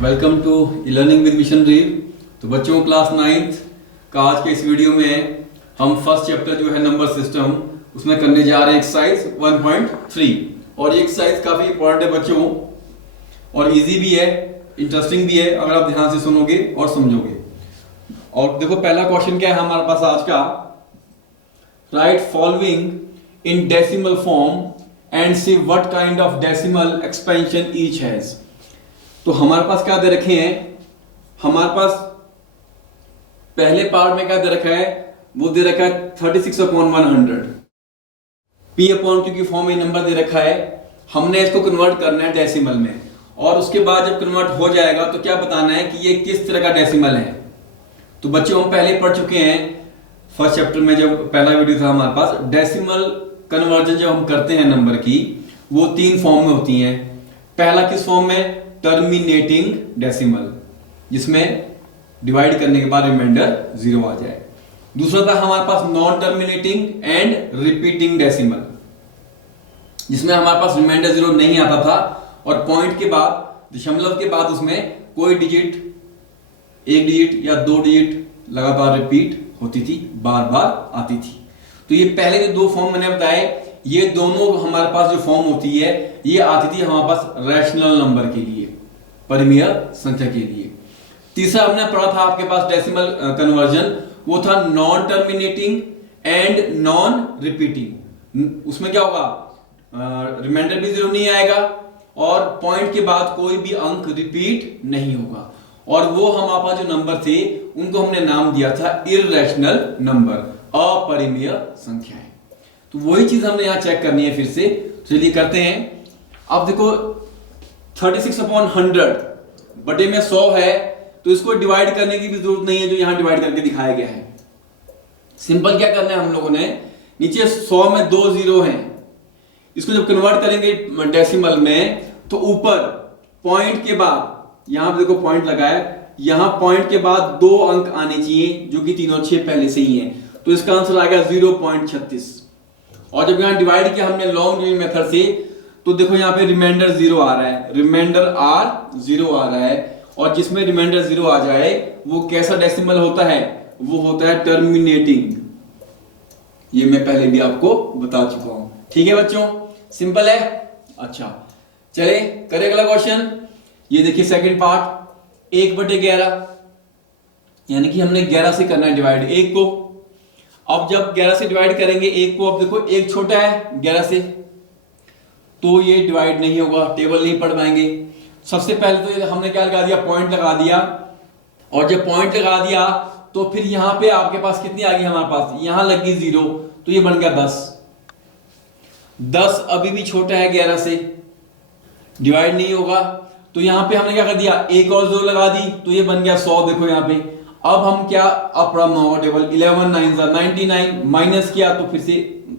Welcome to learning with mission Reeve. तो बच्चों class 9th का आज के इस वीडियो में हम फर्स्ट चैप्टर जो है नंबर सिस्टम उसमें करने जा रहे हैं एक्सरसाइज 1.3। और ये एक्सरसाइज काफ़ी इंपॉर्टेंट है बच्चों, और इजी भी है, इंटरेस्टिंग भी है अगर आप ध्यान से सुनोगे और समझोगे। और देखो पहला क्वेश्चन क्या है हमारे पास आज का, right following in decimal form and see what kind of decimal expansion each has. तो हमारे पास क्या दे रखे हैं, हमारे पास पहले पार्ट में क्या दे रखा है, वो दे रखा है 36/100 p अपॉन क्यू की फॉर्म में नंबर दे रखा है। हमने इसको कन्वर्ट करना है डेसिमल में, और उसके बाद जब कन्वर्ट हो जाएगा तो क्या बताना है कि ये किस तरह का डेसिमल है। तो बच्चों हम पहले पढ़ चुके हैं फर्स्ट चैप्टर में, जब पहला वीडियो था हमारे पास, डेसिमल कन्वर्जन जब हम करते हैं नंबर की, वो 3 फॉर्म में होती हैं। पहला किस फॉर्म में, टर्मिनेटिंग डेसिमल, जिसमें डिवाइड करने के बाद रिमाइंडर 0 आ जाए। दूसरा था हमारे पास non terminating and repeating decimal, जिसमें हमारे पास रिमाइंडर 0 नहीं आता था और पॉइंट के बाद, दशमलव के बाद उसमें कोई डिजिट, 1 डिजिट या 2 डिजिट लगातार रिपीट होती थी, बार बार आती थी। तो ये पहले जो 2 फॉर्म मैंने बताए, ये दोनों हमारे पास जो फॉर्म होती है ये आती थी हमारे पास रैशनल नंबर के लिए, परिमेय संख्या के लिए। तीसरा हमने पढ़ा था आपके पास डेसिमल कन्वर्जन, वो था non terminating and non repeating. उसमें क्या होगा, रिमाइंडर भी 0 नहीं आएगा और पॉइंट के बाद कोई भी अंक रिपीट नहीं होगा। और वो हमारे पास जो नंबर थे उनको हमने नाम दिया था इररेशनल नंबर, अपरिमेय संख्याएं। तो वही चीज हमने यहां चेक करनी है फिर से। चलिए करते हैं। अब देखो 36/100 बटे में 100 है, तो इसको डिवाइड करने की भी जरूरत नहीं है जो यहां डिवाइड करके दिखाया गया है। सिंपल क्या करना है हम लोगों ने, नीचे 100 में 2 0 हैं, इसको जब कन्वर्ट करेंगे डेसिमल में तो ऊपर पॉइंट के बाद, यहां पे देखो पॉइंट लगा है, यहां पॉइंट के बाद 2 अंक आने चाहिए जो कि 3 और 6 पहले से ही हैं। तो इसका आंसर आ गया 0.36। और जब यहां डिवाइड किया हमने लॉन्ग डिवीजन मेथड से, तो देखो यहां पे रिमाइंडर 0 आ रहा है, रिमाइंडर R 0 आ रहा है। और जिसमें रिमाइंडर 0 आ जाए वो कैसा डेसिमल होता है, वो होता है टर्मिनेटिंग। ये मैं पहले भी आपको बता चुका हूं। ठीक है बच्चों, सिंपल है। अच्छा चले करें अगला क्वेश्चन। ये देखिए सेकंड पार्ट, 1/11, यानी कि हमने 11 से करना है डिवाइड 1 को। अब जब 11 से डिवाइड करेंगे 1 को, अब देखो 1 छोटा है 11 से, तो ये डिवाइड नहीं होगा, टेबल नहीं पढ़ पाएंगे। सबसे पहले तो ये हमने क्या लगा दिया, पॉइंट लगा दिया। और जब पॉइंट लगा दिया तो फिर यहां पे आपके पास कितनी आ गई, हमारे पास यहां लगी 0, तो ये बन गया 10। 10 अभी भी छोटा है 11 से, डिवाइड नहीं होगा। तो यहां पे हमने क्या कर दिया, 1 और 0 लगा दी, तो ये बन गया 100। देखो यहां पे अब हम क्या, अब पढ़ना होगा टेबल, 11 9 99, माइनस किया तो फिर से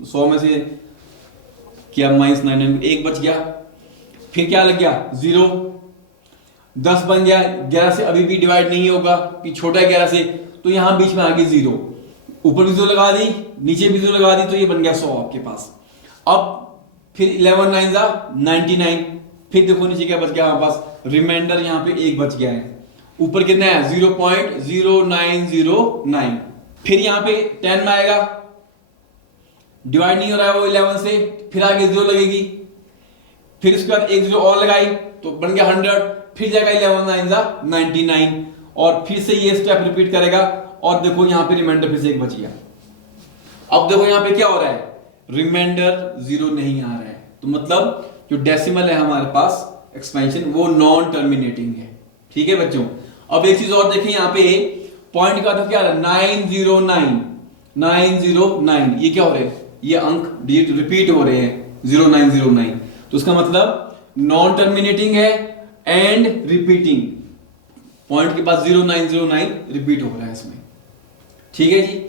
100 में से किया -9, 1 बच गया। फिर क्या लग गया 0, 10 बन गया। 11 से अभी भी डिवाइड नहीं होगा कि छोटा है 11 से, तो यहां बीच में आ गई 0, ऊपर भी 0 लगा दी, नीचे भी 0 लगा दी, तो ये बन गया 100 आपके पास। अब फिर 11 9 99, फिर देखो नीचे क्या बच गया हमारे पास, रिमाइंडर यहां पे 1 बच गया है। ऊपर कितना है 0.0909। फिर यहां पे 10 में आएगा, डिवाइड नहीं हो रहा है वो 11 से, फिर आगे 0 लगेगी, फिर उसके बाद 1 0 और लगाई तो बन गया 100, फिर जाएगा 11 9 99, और फिर से ये स्टेप रिपीट करेगा। और देखो यहां पे रिमाइंडर फिर से 1 बच गया। अब देखो यहां पे क्या हो रहा है, रिमाइंडर 0 नहीं आ रहा है, तो मतलब जो डेसिमल है हमारे पास एक्सपेंशन, वो नॉन टर्मिनेटिंग है। ठीक है बच्चों। अब एक चीज और देखें, यहां पे पॉइंट का तो क्या है 909, 909, ये क्या हो रहे हैं, ये अंक डिजिट रिपीट हो रहे हैं 0909, तो उसका मतलब नॉन टर्मिनेटिंग है एंड रिपीटिंग। पॉइंट के पास 0909 रिपीट हो रहा है इसमें। ठीक है जी।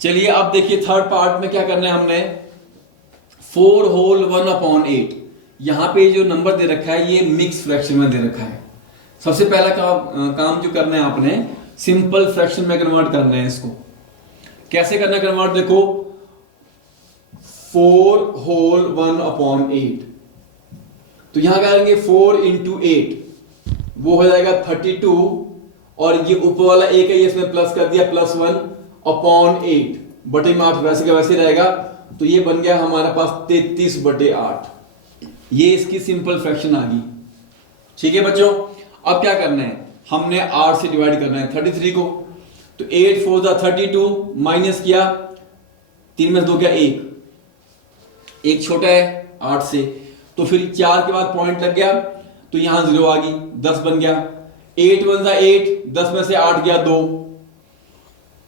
चलिए अब देखिए थर्ड पार्ट में क्या करना है हमने, 4 होल 1/8। यहां पे जो नंबर दे रखा है ये मिक्स फ्रैक्शन में दे रखा है। सबसे पहला काम जो करना है आपने, सिंपल फ्रैक्शन में कन्वर्ट करना है इसको। कैसे करना है कन्वर्ट, देखो 4 होल 1/8, तो यहां क्या करेंगे 4 into 8, वो हो जाएगा 32 और ये ऊपर वाला एक है ये इसमें प्लस कर दिया +1/8 बटे में 8 वैसे का वैसे रहेगा। तो ये बन गया हमारे पास 33/8। ये इसकी सिंपल फ्रैक्शन आ गई। ठीक है बच्चों, अब क्या करना है, हमने 8 से डिवाइड करना है 33 को। तो 8 4 जा 32 माइनस किया 3 में 2 गया 1 छोटा है 8 से, तो फिर 4 के बाद पॉइंट लग गया तो यहां 0 आ गई, 10 बन गया। 8 1 जा 8, 10 में से 8 गया 2,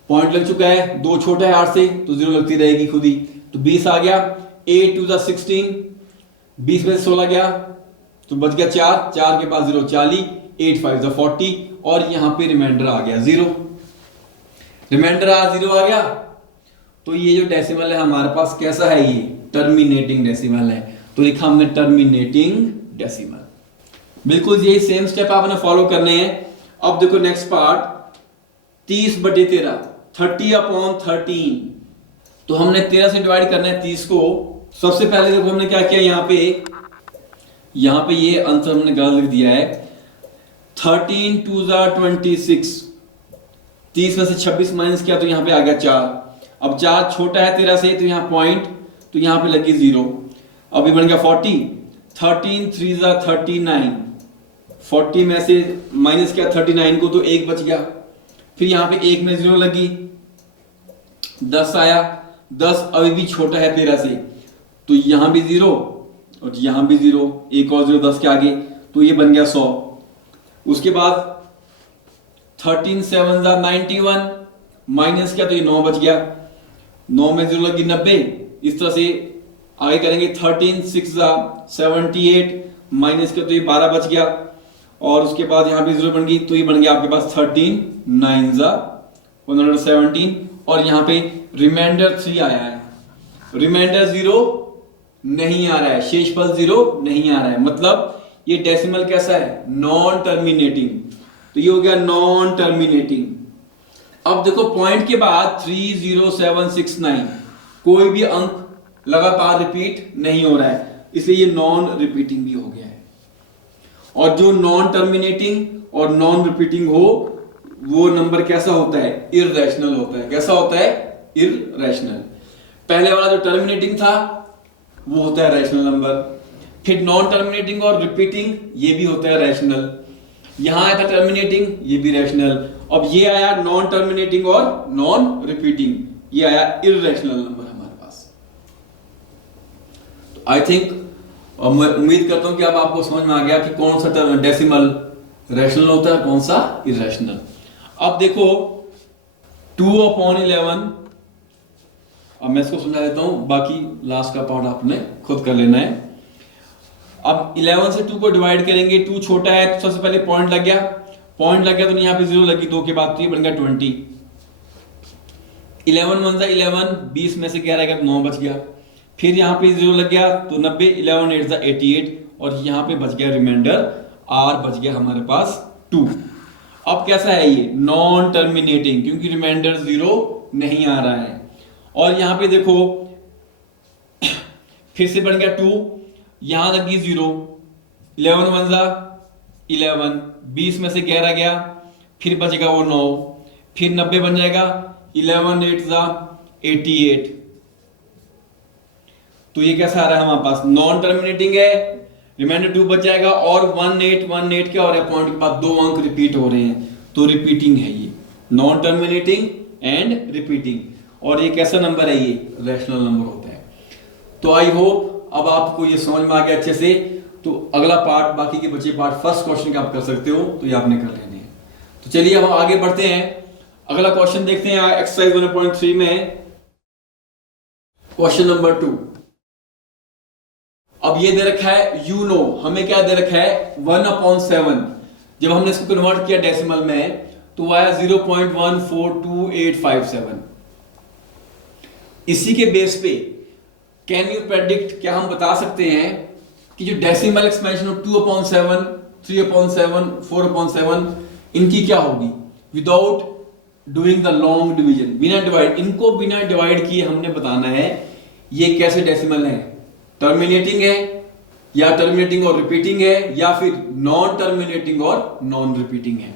पॉइंट लग चुका है, 2 छोटा है 8 से तो 0 लगती रहेगी खुद ही, तो 20 आ गया। 8 2 जा 16, 20 में से 16 गया तो बच गया 4, 4 के पास 0 40, 8 5 जा 40 और यहां पे रिमाइंडर आ गया 0। रिमाइंडर आ 0 आ गया तो ये जो डेसिमल है हमारे पास कैसा है, ये टर्मिनेटिंग डेसिमल है, तो लिखा हमने टर्मिनेटिंग डेसिमल। बिल्कुल यही सेम स्टेप आपने फॉलो करने हैं। अब देखो नेक्स्ट पार्ट 30/13 30/13। तो हमने 13 से डिवाइड करना है 30 को। सबसे पहले देखो हमने क्या किया, यहाँ पे ये आंसर हमने गलत लिख दिया है। 13 2 जा 26, 30 में से 26 माइनस किया तो यहाँ पे आ गया 4। अब 4 छोटा है 13 से तो यहाँ पॉइंट, तो यहाँ पे लगी 0। अब ये बन गया 40, 13 3 जा 39, 40 में से माइनस किया 39 को तो 1 बच गया। फिर यहाँ पे 1 में 0 लगी, 10 आया, 10 अभी भी छोटा है 13 से तो यहाँ भी 0 और यहाँ भी 0, एक और 0 10 के आगे, तो ये बन गया 100। उसके बाद 13 7 जा 91, माइनस किया तो ये 9 बच गया, 9 में 0 लगी 90। इस तरह से आगे करेंगे। 13 6 जा 78, माइनस किया तो ये 12 बच गया और उसके बाद यहाँ भी 0 बन गई तो ये बन गया आपके पास 13 9 जा 117 और यहाँ पे रिमाइंडर 3 आया है। रिमाइंडर 0 नहीं आ रहा है, शेषफल 0 नहीं आ रहा है, मतलब ये डेसिमल कैसा है, नॉन टर्मिनेटिंग। तो ये हो गया नॉन टर्मिनेटिंग। अब देखो पॉइंट के बाद 3 0 7 6 9 कोई भी अंक लगातार रिपीट नहीं हो रहा है, इसलिए ये नॉन रिपीटिंग भी हो गया है। और जो नॉन टर्मिनेटिंग और नॉन रिपीटिंग हो वो नंबर कैसा होता है, इररेशनल होता है। कैसा होता है, इररेशनल। पहले वाला जो टर्मिनेटिंग था वो होता है रैशनल नंबर, फिर नॉन टर्मिनेटिंग और रिपीटिंग ये भी होता है रैशनल। यहां आया था टर्मिनेटिंग, ये भी रैशनल। अब ये आया नॉन टर्मिनेटिंग और नॉन रिपीटिंग, ये आया इररेशनल नंबर हमारे पास। तो आई थिंक मैं उम्मीद करता हूं कि अब आपको समझ में आ गया कि कौन सा डेसिमल रैशनल होता है, कौन सा इररेशनल। अब देखो 2/11, अब मैं इसको समझा देता हूं, बाकी लास्ट का पार्ट आपने खुद कर लेना है। अब 11 से 2 को डिवाइड करेंगे, 2 छोटा है तो सबसे पहले पॉइंट लग गया, पॉइंट लग गया तो यहाँ पे 0 लगी 2 के बाद, तो ये बन गया 20। 11 1 जा 11, 20 में से 11 गया तो 9 बच गया। फिर यहाँ पे 0 लग गया तो 90, 11 8 जा 88 और यहाँ पे बच गया रिमाइंडर r, बच गया हमारे पास 2। अब कैसा है ये, नॉन टर्मिनेटिंग, क्योंकि रिमाइंडर 0 नहीं आ रहा है। और यहाँ पे देखो फिर से बन गया 2, यहां लगी 0, 11 1 जा 11, 20 में से 11 गया, फिर बचेगा वो 9, फिर 90 बन जाएगा, 11 8 जा 88। तो ये कैसा आ रहा है हमारे पास, नॉन टर्मिनेटिंग है, रिमाइंडर 2 बच जाएगा और 1 8 1 8 क्या हो रहा है, पॉइंट के बाद 2 अंक रिपीट हो रहे हैं, तो रिपीटिंग है ये, नॉन टर्मिनेटिंग एंड रिपीटिंग। और ये कैसा नंबर है, ये रैशनल नंबर होता है। तो आई होप अब आपको ये समझ में आ गया अच्छे से। तो अगला पार्ट, बाकी के बचे पार्ट फर्स्ट क्वेश्चन का आप कर सकते हो, तो ये आपने कर लेने हैं। तो चलिए अब हम आगे बढ़ते हैं, अगला क्वेश्चन देखते हैं एक्सरसाइज 1.3 में क्वेश्चन नंबर 2। अब ये दे रखा है यू नो, हमें क्या दे रखा है 1/7। जब हमने इसको कन्वर्ट किया डेसिमल में तो वो आया 0.142857। इसी के बेस पे कैन यू प्रेडिक्ट, क्या हम बता सकते हैं कि जो डेसिमल एक्सपेंशन ऑफ 2/7 3/7 4/7 इनकी क्या होगी without doing the long division, बिना डिवाइड, इनको बिना डिवाइड किए हमने बताना है ये कैसे डेसिमल है, टर्मिनेटिंग है या टर्मिनेटिंग और रिपीटिंग है या फिर नॉन टर्मिनेटिंग और नॉन रिपीटिंग है।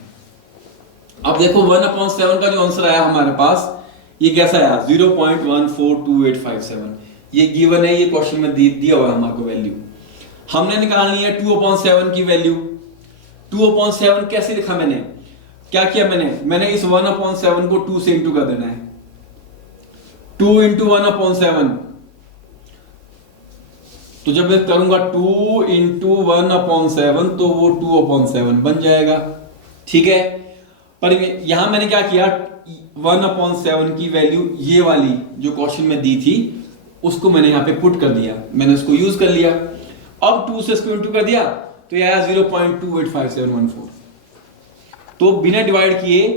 अब देखो 1/7 का जो आंसर आया हमारे पास ये कैसा आया 0.142857। ये गिवन है, ये क्वेश्चन में दिया हुआ है हमारे को वैल्यू। हमने निकालनी है 2/7 की वैल्यू। 2/7 कैसे लिखा मैंने, क्या किया मैंने इस 1/7 को 2 से इंटू कर देना है। 2 इंटू 1/7, तो जब मैं करूंगा 2 इंटू 1/7 तो वो 2/7 बन जाएगा, ठीक है। पर यहां मैंने क्या किया, 1/7 की वैल्यू ये वाली जो क्वेश्चन में दी थी उसको मैंने यहां पे पुट कर दिया, मैंने उसको यूज कर लिया। अब 2 से इसको इंटू कर दिया तो ये आया 0.285714। तो बिना डिवाइड किए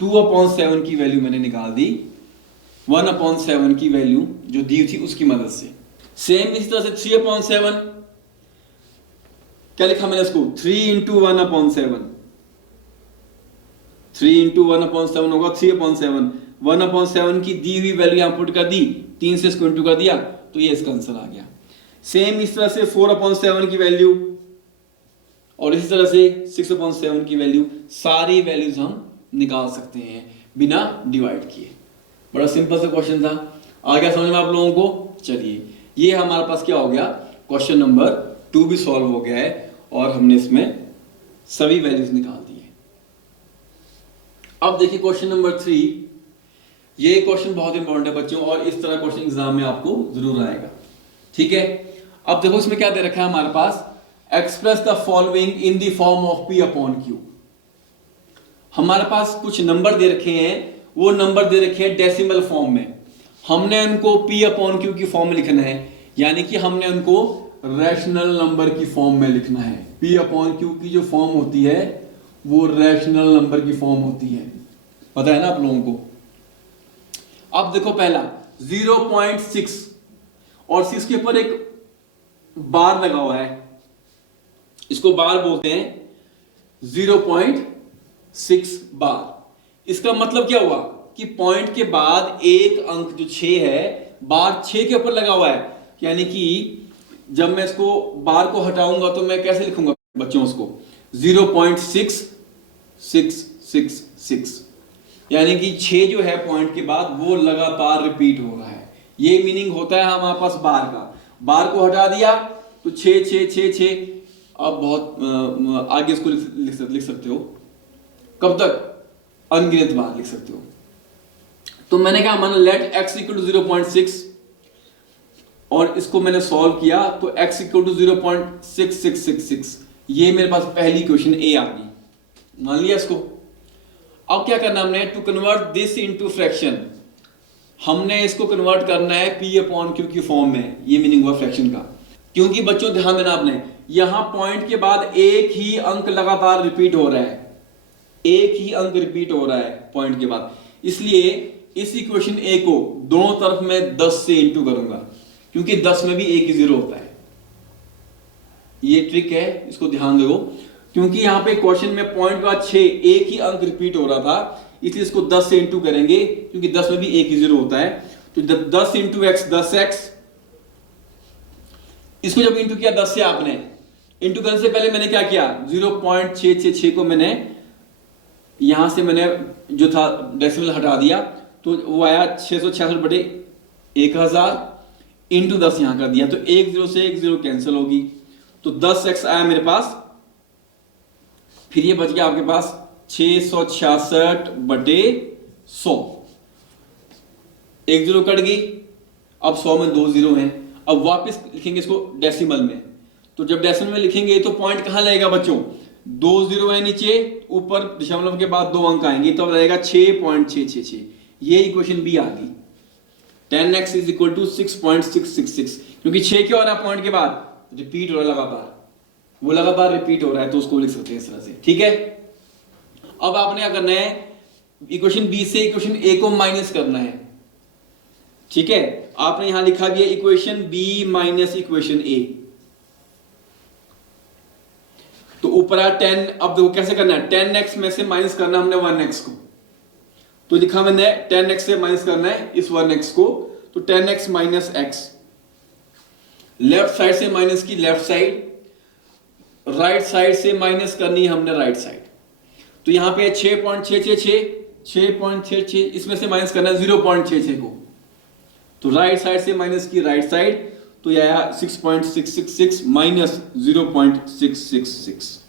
2/7 की वैल्यू मैंने निकाल दी 1/7 की वैल्यू जो दी थी उसकी मदद से। सेम इसी तरह से 3/7, क्या लिखा मैंने इसको 3 इंटू 1/7, 3 इंटू 1/7 होगा 3/7। 1/7 की दी हुई वैल्यू यहां पुट कर दी, 3 से इसको इंटू कर दिया तो ये इसका आंसर आ गया। सेम इस तरह से 4/7 की वैल्यू और इसी तरह से 6/7 की वैल्यू, सारी वैल्यूज हम निकाल सकते हैं बिना डिवाइड किए। बड़ा सिंपल सा क्वेश्चन था, आ गया समझ में आप लोगों को। चलिए ये हमारे पास क्या हो गया, क्वेश्चन नंबर 2 भी सॉल्व हो गया है और हमने इसमें सभी वैल्यूज निकाल दी है। अब देखिए क्वेश्चन नंबर 3, ये क्वेश्चन बहुत इंपॉर्टेंट है बच्चों और इस तरह क्वेश्चन एग्जाम में आपको जरूर आएगा, ठीक है। अब देखो इसमें क्या दे रखा है हमारे पास, express the following in the form of P/Q। हमारे पास कुछ नंबर दे रखे हैं, वो नंबर दे रखे हैं डेसिमल फॉर्म में, हमने उनको P/Q की फॉर्म में लिखना है, यानी कि हमने उनको रैशनल नंबर की फॉर्म में लिखना है। P/Q की जो फॉर्म होती है वो रैशनल नंबर की फॉर्म होती है, पता है ना आप लोगों को। अब देखो पहला 0.6 और 6 के ऊपर एक बार लगा हुआ है, इसको बार बोलते हैं 0.6 बार। इसका मतलब क्या हुआ कि पॉइंट के बाद एक अंक जो 6 है, बार 6 के ऊपर लगा हुआ है, यानी कि जब मैं इसको बार को हटाऊंगा तो मैं कैसे लिखूंगा बच्चों उसको 0.6666, यानी कि 6 जो है पॉइंट के बाद वो लगातार रिपीट हो रहा है। ये मीनिंग होता है हमारे पास बार का। बार को हटा दिया तो 6 6 6 6, अब बहुत आगे इसको लिख सकते हो, कब तक, अनगिनत बार लिख सकते हो। तो मैंने क्या माना, लेट x इक्वल टू 0.6 और इसको मैंने सॉल्व किया तो x इक्वल टू 0.6666, ये मेरे पास पहली क्वेश्चन ए आ गई, मान लिया इसको। अब क्या करना हमने, to convert this into fraction, हमने इसको कन्वर्ट करना है P/Q की फॉर्म में, ये मीनिंग हुआ फ्रैक्शन का। क्योंकि बच्चों ध्यान देना आपने, यहां पॉइंट के बाद एक ही अंक लगातार रिपीट हो रहा है, एक ही अंक रिपीट हो रहा है पॉइंट के बाद, इसलिए इस इक्वेशन ए को दोनों तरफ में 10 से इंटू करूंगा, क्योंकि 10 में भी एक ही जीरो होता है। ये ट्रिक है, इसको ध्यान दो, क्योंकि यहां पे क्वेश्चन में पॉइंट के बाद 6 एक ही अंक रिपीट हो रहा था, इसलिए इसको 10 से इंटू करेंगे, क्योंकि 10 में भी एक ही जीरो होता है। तो 10 इंटू एक्स 10x, इसको जब इंटू किया 10 से, आपने इंटू करने से पहले मैंने क्या किया, 0.666 को मैंने यहां से मैंने जो था डेसिमल हटा दिया, तो वो आया 666/1000 इंटू 10 यहां कर दिया, तो एक जीरो से एक जीरो कैंसिल होगी, तो 10x आया मेरे पास। फिर ये बच गया आपके पास 666/100, एक जीरो कट गई, अब 100 में 2 जीरो हैं। अब वापस लिखेंगे इसको डेसिमल में, तो जब डेसिमल में लिखेंगे तो पॉइंट कहां लगेगा बच्चों, 2 जीरो है नीचे, ऊपर दशमलव के बाद 2 अंक आएंगे, तब लगेगा 6.666। ये इक्वेशन भी आ गई। 10x इज इक्वल टू 6.666, क्योंकि 6 क्यों आ रहा है पॉइंट के बाद, रिपीट हो रहा है लगातार, वो लगातार रिपीट हो रहा है, तो उसको लिख सकते हैं इस तरह से, ठीक है। अब आपने क्या करना है, इक्वेशन बी से इक्वेशन ए को माइनस करना है, ठीक है। आपने यहां लिखा भी है इक्वेशन बी माइनस इक्वेशन ए, तो ऊपर आ 10। अब देखो कैसे करना है, 10x में से माइनस करना हमने 1x को, तो लिखा मैंने 10x से माइनस करना है इस 1x को, तो 10x minus x, left side से माइनस की लेफ्ट साइड, राइट साइड से माइनस करनी है हमने राइट साइड। तो यहां पे 6.666 इसमें से माइनस करना है 0.66 को। तो राइट साइड से माइनस की राइट साइड, तो यह आया 6.666 माइनस 0.666।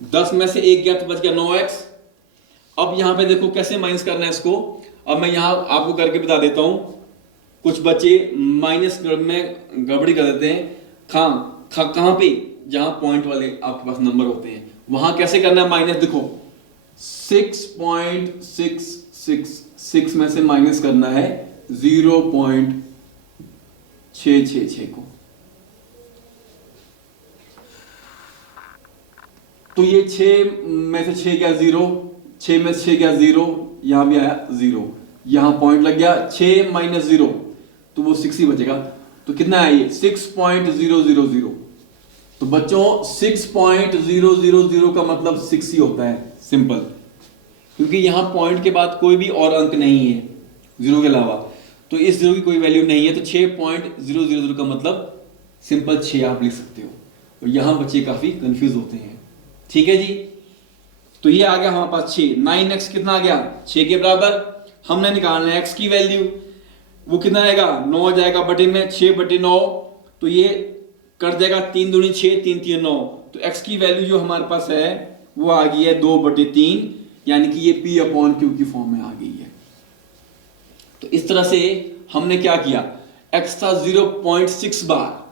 10 में से 1 गया तो बच गया 9x। अब यहां पे देखो कैसे माइनस करना है इसको। अब मैं यहां आपको करके बता देता हूं। कुछ बच्चे माइनस में गड़बड़ी कर देते हैं। कहां पे, जहां पॉइंट वाले आपके पास नंबर होते हैं वहां कैसे करना है माइनस। देखो 6.666 में से माइनस करना है 0.666 को। तो ये 6 में से 6 गया 0, 6 में से 6 गया 0, यहां भी आया 0, यहां पॉइंट लग गया 6 माइनस 0 तो वो 6 ही बचेगा। तो कितना है ये 6.000। तो बच्चों 6.000 का मतलब 6 ही होता है, सिंपल, क्योंकि यहां पॉइंट के बाद कोई भी और अंक नहीं है 0 के अलावा, तो इस 0 की कोई वैल्यू नहीं है। तो 6.000 का मतलब सिंपल 6 आप लिख सकते हो। और यहां बच्चे काफी कंफ्यूज होते हैं। ठीक है जी, तो ये आ गया हमारे पास 6। 9x कितना आ गया 6 के बराबर। हमने निकालना है x की वैल्यू, वो कितना आएगा 9 जाएगा बटे में 6/9, तो ये कर देगा 3 दूनी 6, 3 3 9। तो x की वैल्यू जो हमारे पास है वो आ गई है 2/3, यानी कि ये P/Q की फॉर्म में आ गई है। तो इस तरह से हमने क्या किया, x था 0.6 बार,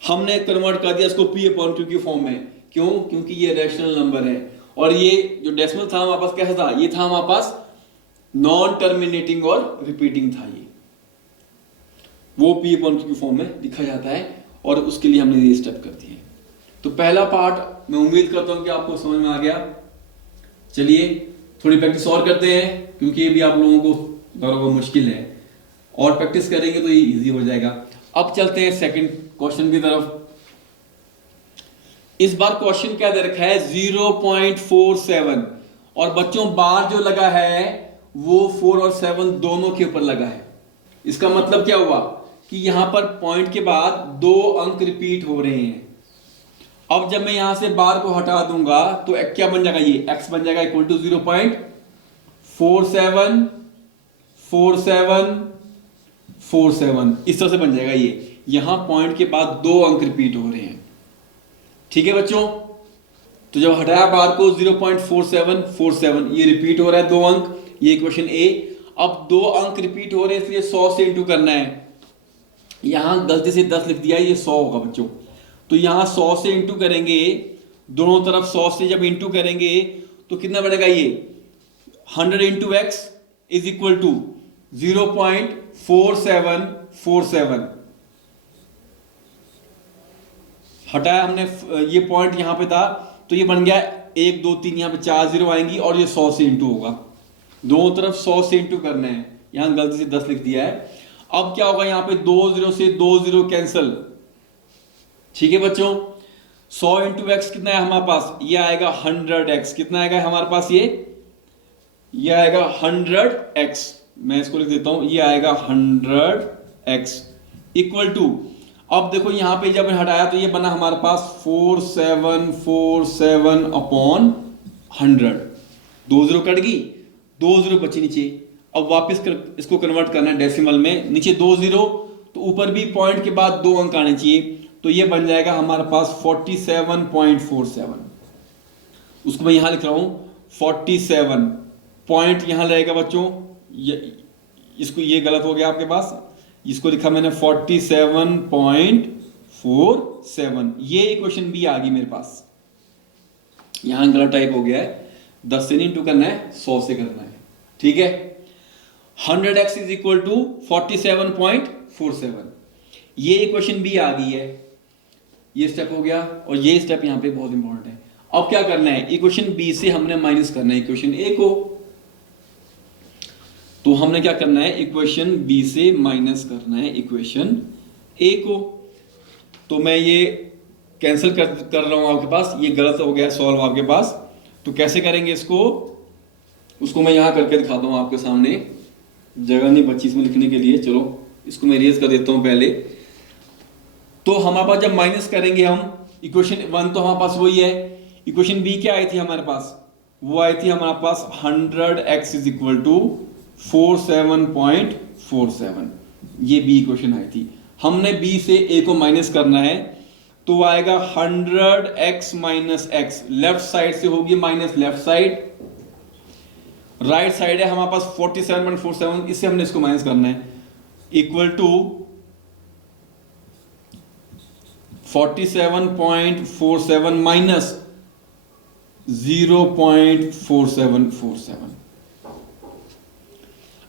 हमने कन्वर्ट कर दिया इसको P/Q की फॉर्म में। क्यों, क्योंकि ये रैशनल नंबर है। और ये जो डेसिमल था हमारे पास कैसा था, ये था हमारे पास नॉन टर्मिनेटिंग और रिपीटिंग था। ये वो P/Q की फॉर्म में लिखा जाता है, और उसके लिए हमने ये स्टेप कर दिए। तो पहला पार्ट मैं उम्मीद करता हूं कि आपको समझ में आ गया। चलिए थोड़ी प्रैक्टिस और करते हैं, क्योंकि ये भी आप लोगों को थोड़ा मुश्किल है, और प्रैक्टिस करेंगे तो ये इजी हो जाएगा। अब चलते हैं सेकंड क्वेश्चन की तरफ। इस बार क्वेश्चन क्या दे रखा है 0.47, और बच्चों बार जो लगा है वो 4 और 7 दोनों के ऊपर लगा है। इसका मतलब क्या हुआ कि यहां पर पॉइंट के बाद 2 अंक रिपीट हो रहे हैं। अब जब मैं यहां से बार को हटा दूंगा तो क्या बन जाएगा, ये x बन जाएगा इक्वल टू 0.474747, इस तरह से बन जाएगा। ये यहां पॉइंट के बाद 2 अंक रिपीट हो रहे हैं। ठीक है बच्चों, तो जब हटाया बार को 0.4747 ये रिपीट हो रहा है 2 अंक, ये इक्वेशन ए। अब 2 अंक रिपीट हो रहे हैं इसलिए 100 से इंटू करना है। यहां गलती से 10 लिख दिया, ये 100 होगा बच्चों। तो यहां 100 से इंटू करेंगे, दोनों तरफ 100 से जब इंटू करेंगे तो कितना बढ़ेगा, ये 100 into x is equal to 0.4747। हटाया हमने, ये पॉइंट यहां पे था तो ये बन गया 1 2 3, यहां पे 4 0 आएंगी और ये 100 से इंटू होगा। दोनों तरफ 100 से इंटू करना है, यहां गलती से 10 लिख दिया है। अब क्या होगा, यहां पे 2 0 से 2 0 कैंसिल। ठीक है बच्चों, 100 इंटू एक्स कितना है हमारे पास, ये आएगा 100x। कितना आएगा हमारे पास, ये आएगा 100x। मैं इसको लिख देता हूं, ये आएगा 100x इक्वल टू, अब देखो यहां पे जब हटाया तो ये बना हमारे पास 4747 अपॉन 100। 2 0 कट गई, 2 0 बची नीचे। अब वापस इसको कन्वर्ट करना है डेसिमल में, नीचे 2 0 तो ऊपर भी पॉइंट के बाद 2 अंक आने चाहिए। तो ये बन जाएगा हमारे पास 47.47। उसको मैं यहां लिख रहा हूं 47 पॉइंट, यहां रहेगा बच्चों, इसको ये गलत हो गया आपके पास, इसको लिखा मैंने 47.47। ये इक्वेशन भी आ गई मेरे पास, यहां गलत टाइप हो गया है, 10 से नहीं इंटू करना है, 100 से करना है। ठीक है, 100x इज इक्वल टू 47.47। ये इक्वेशन भी आ गई है, ये स्टेप हो गया, और ये स्टेप यहां पे बहुत इंपॉर्टेंट है। अब क्या करना है, इक्वेशन बी से हमने माइनस करना है इक्वेशन ए को। तो हमने क्या करना है, इक्वेशन बी से माइनस करना है इक्वेशन ए को। तो मैं ये कैंसिल कर रहा हूं आपके पास, ये गलत हो गया सॉल्व आपके पास। तो कैसे करेंगे इसको, उसको मैं यहां करके दिखाता हूं आपके सामने, जगह नहीं बची इसमें लिखने के लिए। चलो इसको मैं इरेज कर देता हूं पहले। तो हमारे पास जब माइनस करेंगे हम इक्वेशन 1 तो हमारे पास वही है। इक्वेशन बी क्या आई थी हमारे पास, वो आई थी हमारे पास 100x इज इक्वल टू 47.47, ये बी इक्वेशन आई थी। हमने बी से ए को माइनस करना है, तो आएगा 100x minus x, left side से होगी minus left side, right side है हमारे पास 47.47, इससे हमने इसको माइनस करना है, इक्वल टू 47.47 माइनस 0.4747।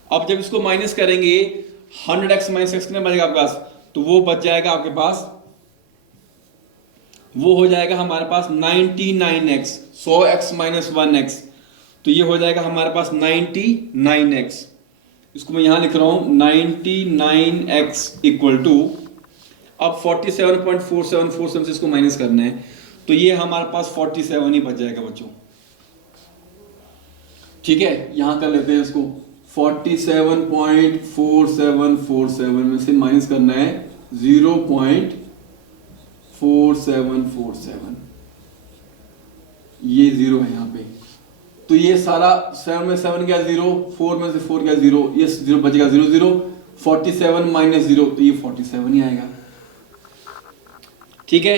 अब जब इसको माइनस करेंगे 100x माइनस एक्स कितना बचेगा आपके पास, तो वो बच जाएगा आपके पास, वो हो जाएगा हमारे पास 99x, 100x माइनस 1x, तो ये हो जाएगा हमारे पास 99x। इसको मैं यहां लिख रहा हूं 99x इक्वल टू, अब 47.4747 से इसको माइनस करना है, तो ये हमारे पास 47 ही बच जाएगा बच्चों। ठीक है, यहां कर लेते हैं इसको, 47.4747 में से माइनस करना है 0.4747, ये 0 है यहां पे, तो ये सारा 7 में 7 गया 0, 4 में से 4 गया 0, ये 0 बचेगा 0 0, 47 माइनस 0, तो ये 47 ही आएगा। ठीक है,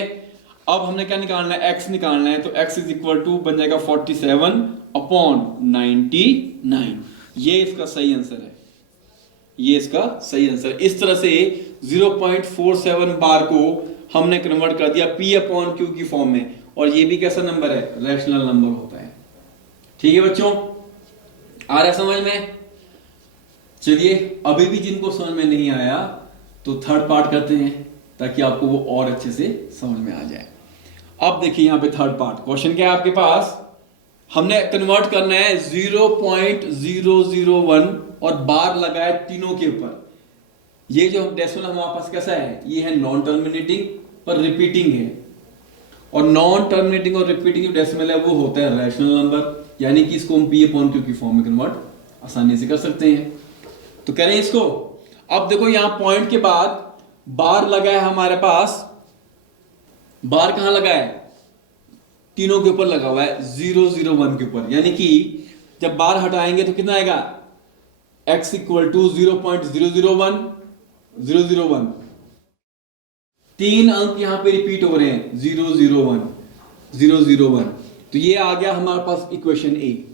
अब हमने क्या निकालना है, x निकालना है, तो x इज इक्वल टू बन जाएगा 47/99, ये इसका सही आंसर है, ये इसका सही आंसर है। इस तरह से 0.47 बार को हमने कन्वर्ट कर दिया p/q की फॉर्म में, और ये भी कैसा नंबर है, रैशनल नंबर होता है। ठीक है बच्चों, आ रहा है समझ में? चलिए, अभी भी जिनको समझ में नहीं आया तो थर्ड पार्ट करते हैं, ताकि आपको वो और अच्छे से समझ में आ जाए। अब देखिए यहां पे थर्ड पार्ट, क्वेश्चन क्या है आपके पास, हमने कन्वर्ट करना है 0.001 और बार लगाया तीनों के ऊपर। ये जो डेसिमल हमारे पास कैसा है, ये है नॉन टर्मिनेटिंग पर रिपीटिंग है, और नॉन टर्मिनेटिंग और रिपीटिंग जो डेसिमल है वो होता है रैशनल नंबर, यानी कि इसको हम p/q की फॉर्म में कन्वर्ट आसानी से कर सकते हैं। तो करें इसको। अब देखो यहां पॉइंट के बाद बार लगा है हमारे पास, बार कहां लगा है, तीनों के ऊपर लगा हुआ है 001 के ऊपर, यानी कि जब बार हटाएंगे तो कितना आएगा, x इक्वल टू 0.001, तीन अंक यहां पे रिपीट हो रहे हैं 001, तो ये आ गया हमारे पास इक्वेशन ए।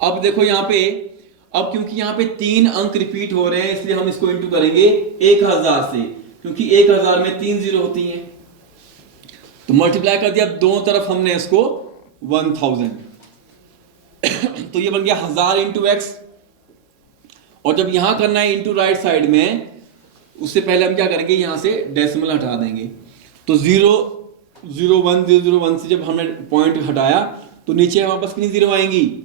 अब देखो यहां पे, अब क्योंकि यहां पे तीन अंक रिपीट हो रहे हैं, इसलिए हम इसको इंटू करेंगे 1000 से, क्योंकि 1000 में 3 जीरो होती हैं, तो मल्टीप्लाई कर दिया दोनों तरफ हमने इसको 1000, तो ये बन गया 1000 इंटू एक्स। और जब यहां करना है इंटू राइट साइड में, उससे पहले हम क्या करेंगे, यहां से डेसिमल हटा देंगे, तो 0.001 से जब हमने पॉइंट हटाया तो नीचे हमारे पास कितनी जीरो आएंगी,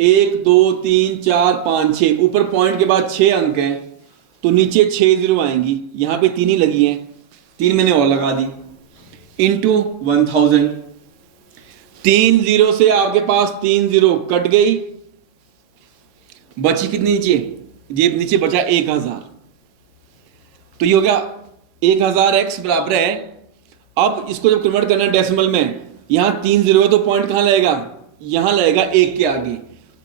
1 2 3 4 5 6, ऊपर पॉइंट के बाद 6 अंक हैं, तो नीचे 6 जीरो आएंगी, यहां पे 3 ही लगी हैं, 3 मैंने और लगा दी, इंटू 1000, 3 जीरो से आपके पास 3 जीरो कट गई, बची कितनी नीचे, ये नीचे बचा 1000, तो ये हो गया 1000x बराबर है। अब इसको जब कन्वर्ट करना है डेसिमल में, यहां 3 जीरो है तो पॉइंट कहां लगेगा, यहां लगेगा 1 के आगे,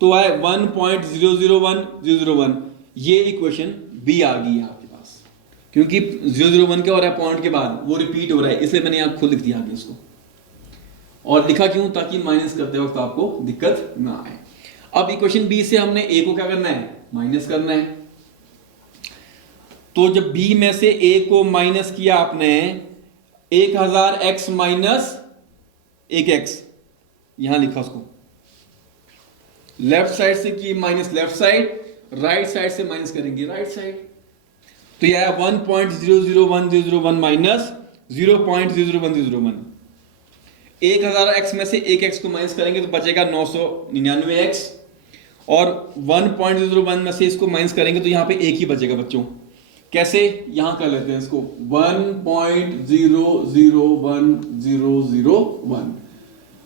तो आए 1.001001, ये इक्वेशन बी आ गई है आपके पास, क्योंकि 001 क्या हो रहा है पॉइंट के बाद, वो रिपीट हो रहा है, इसलिए मैंने यहां खुद लिख दिया आगे इसको, और लिखा क्यों, ताकि माइनस करते वक्त आपको दिक्कत ना आए। अब इक्वेशन बी से हमने ए को क्या करना है, माइनस करना है, तो जब बी में से ए को माइनस किया आपने, 1000x माइनस 1x, यहां लिखा उसको, लेफ्ट साइड से की minus left side, right side से माइनस करेंगे राइट साइड, तो यह 1.001001 माइनस 0.00101, 1000x में से 1x को माइनस करेंगे तो बचेगा 999x, और 1.001 में से इसको माइनस करेंगे तो यहां पे एक ही बचेगा बच्चों। कैसे, यहां कर लेते हैं इसको, 1.001001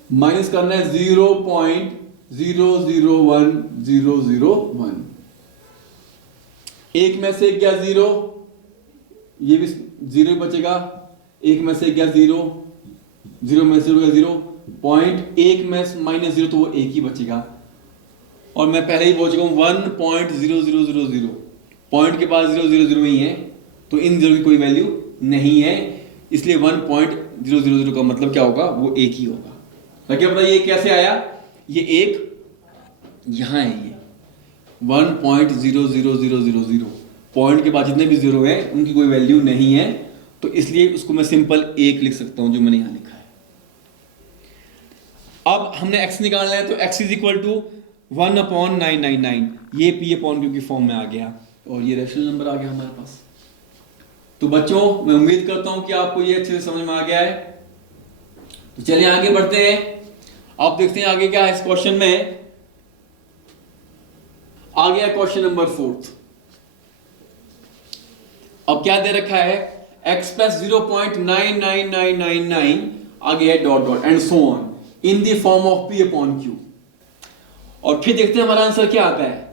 माइनस करना है 0.001,001, एक में से गया 0, ये भी 0 बचेगा, एक में से गया 0, 0 में से गया 0, पॉइंट एक में -0 तो वो एक ही बचेगा। और मैं पहले ही बोल चुका हूं 1.0000, पॉइंट के बाद 000 ही है, तो इन 0 की कोई वैल्यू नहीं है, इसलिए 1.000 का मतलब क्या होगा, वो एक ही होगा। ताकि अपना ये कैसे आया, ये एक यहां है, ये 1.00000, पॉइंट के बाद जितने भी 0 है उनकी कोई वैल्यू नहीं है, तो इसलिए उसको मैं सिंपल 1 लिख सकता हूं, जो मैंने यहां लिखा है। अब हमने x निकालना है, तो x इज इक्वल टू 1/999, ये p अपॉन क्यू की फॉर्म में आ गया, और ये रेशनल नंबर आ गया हमारे पास। तो बच्चों मैं उम्मीद करता हूं कि आपको ये अच्छे से समझ में आ गया है। तो चलिए आगे बढ़ते हैं। आप देखते हैं आगे क्या है इस क्वेश्चन में। आ गया क्वेश्चन नंबर 4। अब क्या दे रखा है, x प्लस 0.99999 आगे है dot dot and so on in the form of p upon q। और फिर देखते हैं हमारा आंसर क्या आता है।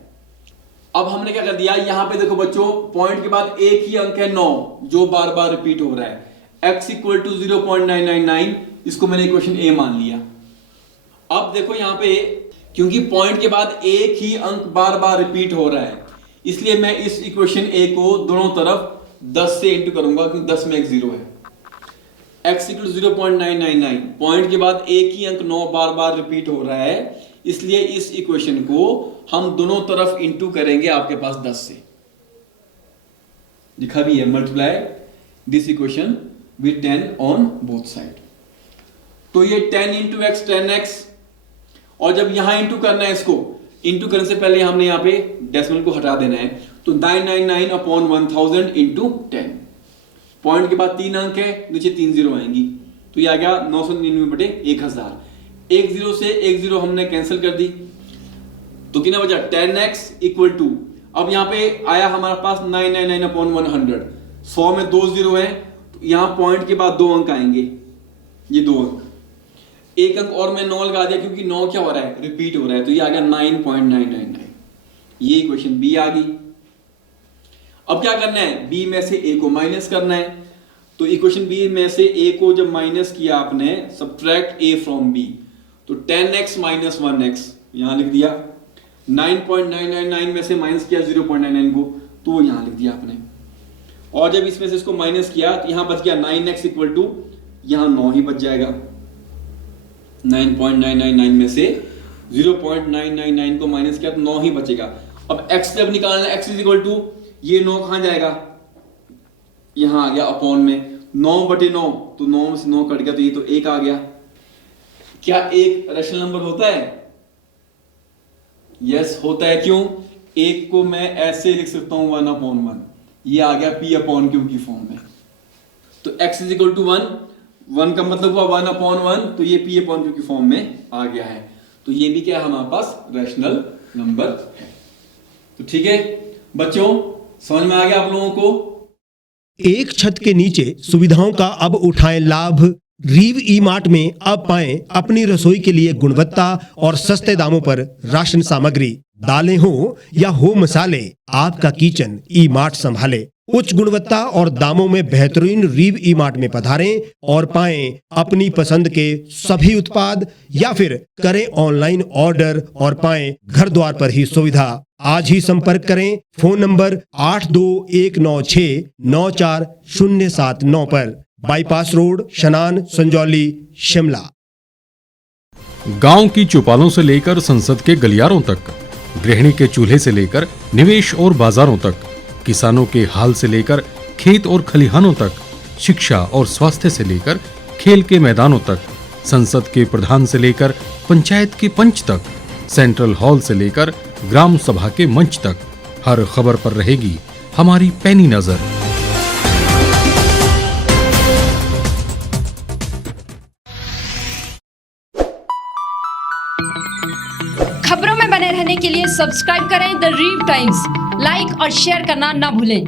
अब हमने क्या कर दिया, यहां पे देखो बच्चों, पॉइंट के बाद एक ही अंक है 9, जो बार बार रिपीट हो रहा है। x इक्वल टू 0.999, इसको मैंने इक्वेशन a मान लिया। अब देखो यहां पे, क्योंकि पॉइंट के बाद एक ही अंक बार बार रिपीट हो रहा है, इसलिए मैं इस इक्वेशन a को दोनों तरफ 10 से इंटू करूंगा, क्योंकि 10 में एक 0 है। x इक्वल 0.999, पॉइंट के बाद एक ही अंक 9 बार बार रिपीट हो रहा है, इसलिए इस इक्वेशन को हम दोनों तरफ इंटू करेंगे आपके पास 10 से। लिखा भी है, multiply this equation with 10 on both side. तो ये 10 इंटू एक्स 10x, और जब यहां इंटू करना है, इसको इंटू करने से पहले हमने यहां पे डेसिमल को हटा देना है, तो 999 अपॉन 1000 इंटू 10। पॉइंट के बाद 3 अंक है, नीचे 3 0 आएंगी, तो ये आ गया 999 बटे 1000। एक 0 से एक 0 हमने कैंसिल कर दी, तो कितना बचा 10x इक्वल टू, अब यहां पे आया हमारे पास 999 अपॉन 100। 100 में 2 0 है, तो यहां पॉइंट के बाद 2 अंक आएंगे, ये 2 अंक, एक अंक और मैं 9 लगा दिया, क्योंकि 9 क्या हो रहा है, रिपीट हो रहा है, तो ये आ गया 9.999। ये इक्वेशन बी आ गई। अब क्या करना है, b में से a को माइनस करना है। तो इक्वेशन b में से a को जब माइनस किया आपने, सब्ट्रैक्ट a फ्रॉम b, तो 10x माइनस 1x यहां लिख दिया। 9.999 में से माइनस किया 0.99 को, तो वो यहां लिख दिया आपने। और जब इसमें से इसको माइनस किया, तो यहां बच गया 9x इक्वल टू, यहां 9 ही बच जाएगा। 9.999 में से 0.999 को माइनस किया तो 9 ही बचेगा। अब x जब निकालना है, x इज इक्वल टू, ये 9 कहां जाएगा, यहां आ गया अपॉन में 9 बटे 9, तो 9 में से 9 कट गया, तो ये तो 1 आ गया। क्या एक रैशनल नंबर होता है? यस होता है। क्यों? एक को मैं ऐसे लिख सकता हूं 1/1, ये आ गया p अपॉन क्यू की फॉर्म में। तो x इज इक्वल टू 1 का मतलब हुआ 1/1, तो ये p अपॉन क्यू की फॉर्म में आ गया है। तो ये भी क्या है, हमारे पास रैशनल नंबर है। तो ठीक है बच्चों, समझ में आ गया आप लोगों को? एक छत के नीचे सुविधाओं का अब उठाएं लाभ। रीव ई मार्ट में अब पाएं अपनी रसोई के लिए गुणवत्ता और सस्ते दामों पर राशन सामग्री। दालें हो या हो मसाले, आपका किचन ई मार्ट संभाले। उच्च गुणवत्ता और दामों में बेहतरीन रीव ई मार्ट में पधारें और पाएं अपनी पसंद के सभी उत्पाद, या फिर करें ऑनलाइन ऑर्डर और पाएं घर द्वार पर ही सुविधा। आज ही संपर्क करें फोन नंबर 8219694079 पर, बाईपास रोड, शनान, संजौली, शिमला। गांव की चौपालों से लेकर संसद के गलियारों तक, गृहिणी के चूल्हे से लेकर निवेश और बाजारों तक, किसानों के हाल से लेकर खेत और खलिहानों तक, शिक्षा और स्वास्थ्य से लेकर खेल के मैदानों तक, संसद के प्रधान से लेकर पंचायत के पंच तक, सेंट्रल हॉल से लेकर ग्राम सभा के मंच तक, हर खबर पर रहेगी हमारी पैनी नजर। खबरों में बने रहने के लिए सब्सक्राइब करें द रीव टाइम्स, लाइक और शेयर करना ना भूलें।